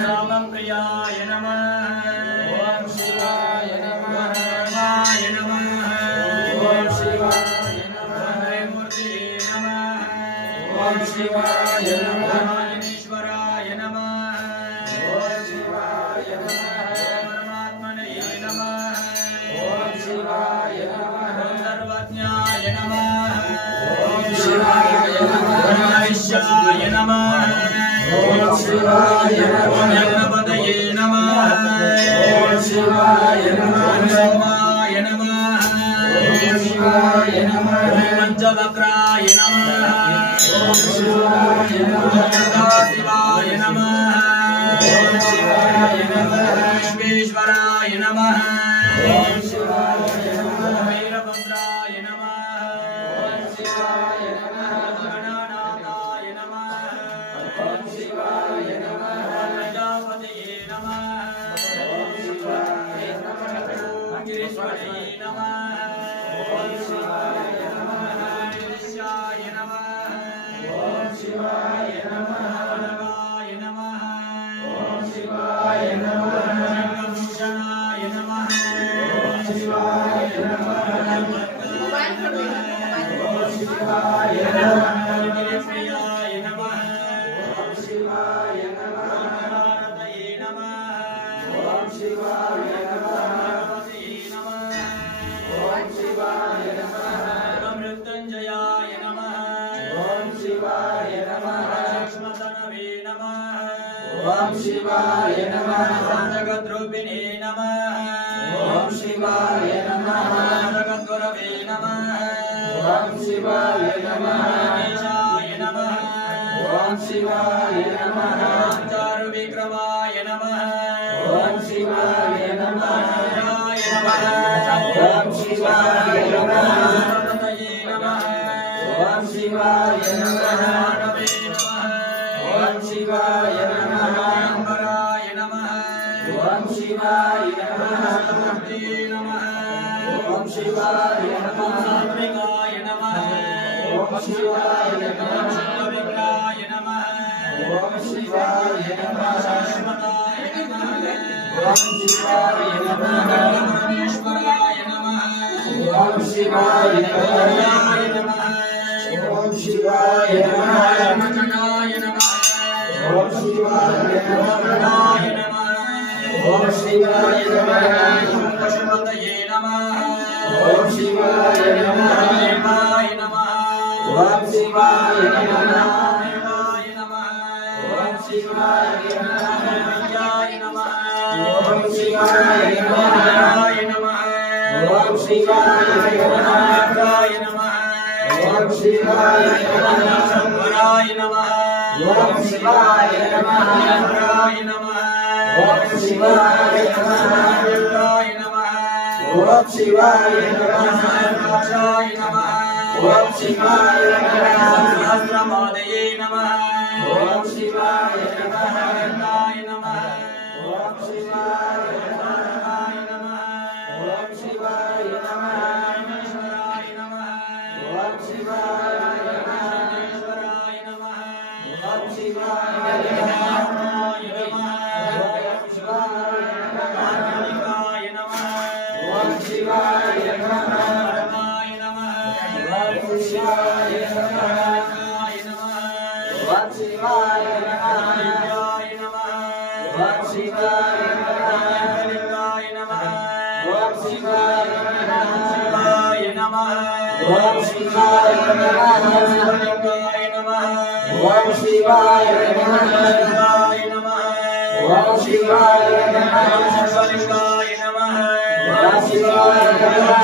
रामप्रियाय नमः। ओम शिवाय नमः। शिवाय नमः। ओम शिवाय नमः। मूर्ति नमः। ओम शिवाय नमः। ईश्वराय नमः। ओम शिवाय नमः। परमात्मने नमः। ओम शिवाय नमः। सर्वज्ञाय नमः। ओम शिवाय नमः। ईशाय नमः। ओम शिवाय नमः। यज्ञपतये नमः। ओम शिवाय नमः। सोमाय नमः। ओम शिवाय नमः। पंचवक्राय नमः। ओम शिवाय नमः। शिवाय नमः। ओम शिवाय नमः। विश्वेश्वराय नमः। ओम शिवाय नमः। वीरभद्राय नमः। ओम शिवाय नमः। गणानाथाय नमः। ओम शिवाय नमः। प्रजापतये नमः। ओम शिवाय नमः। गिरीश्वराय नमः। ओम शिवाय नमः। ईशाय नमः। ओम शिवाय नमः। शिवाय नमः। ओम शिवाय नमः। भूषणाय नमः। ओम शिवाय नमः। ओम शिवाय नमः। गिरिप्रियाय नमः। ओम शिवाय नमः। भारतये नमः। ओम शिवाय नमः। भगवते नमः। ओम शिवाय नमः। मृत्युंजयाय नमः। ओम शिवाय नमः। लक्ष्मणवे नमः। ओम शिवाय नमः। जगद्रूपिणे नमः। ओम शिवाय नमः। जगद्गुरवे नमः। ओम शिवाय नमः। गणेशाय नमः। ओम शिवाय नमः। चारुविक्रमाय नमः। ओम शिवाय नमः। राय नमः। ओम शिवाय नमः। गणपतये नमः। ओम शिवाय नमः। मानवे नमः। ओम शिवाय नमः। अम्बराय नमः। ओम शिवाय नमः। मूर्ति नमः। ओम शिवाय नमः। सात्विकाय नमः। ओम शिवाय नमः। शिवविग्रहाय नमः। ओम शिवाय नमः। शाश्वताय नमः। ओम शिवाय नमः। परमेश्वराय नमः। ओम शिवाय नमः। ओम शिवाय नमः। मचनाय नमः। ओम शिवाय नमः। ओम शिवाय नमः। पशुपतये नमः। ओम शिवाय नमः। देवाय नमः। ओम शिवाय नमः। देवाय नमः। ओम शिवाय नमः। विद्याय नमः। ओम शिवाय नमः। ओम शिवाय नमः। गाय नमः। ओम शिवाय नमः। शंकराय नमः। ओम शिवाय नमः। गाय नमः। ओम शिवाय नमः। गाय नमः। ओम शिवाय नमः। नाशाय नमः। ओम शिवाय नमः। सहस्रपादये नमः। ओम शिवाय नमः। गाय नमः। ओम शिवाय नमः। ओम शिवाय नमः। ईश्वराय नमः। ओम शिवाय नमः। ईश्वराय नमः। ओम शिवाय नमः। ओम शिवाय नमः। परमाय नमः। ओम शिवाय नमः। ओम शिवाय नमः। लिंगाय नमः। ओम शिवाय नमः। लिंगाय नमः। ओम शिवाय नमः। शिवाय नमः। ओम शिवाय नमः। शिवलिंगाय नमः। ओम शिवाय नमः। शिवाय नमः। ओम शिवाय नमः। शिवलिंगाय नमः। ओम शिवाय नमः।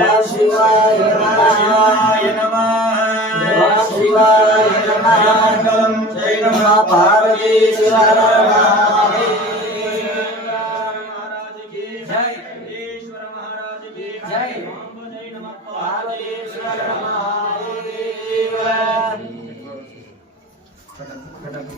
ओम शिवाय नमः। शिवाय नमः। ओम शिवाय नमः। मंगलम जय नमः पार्वती महाराज की जय।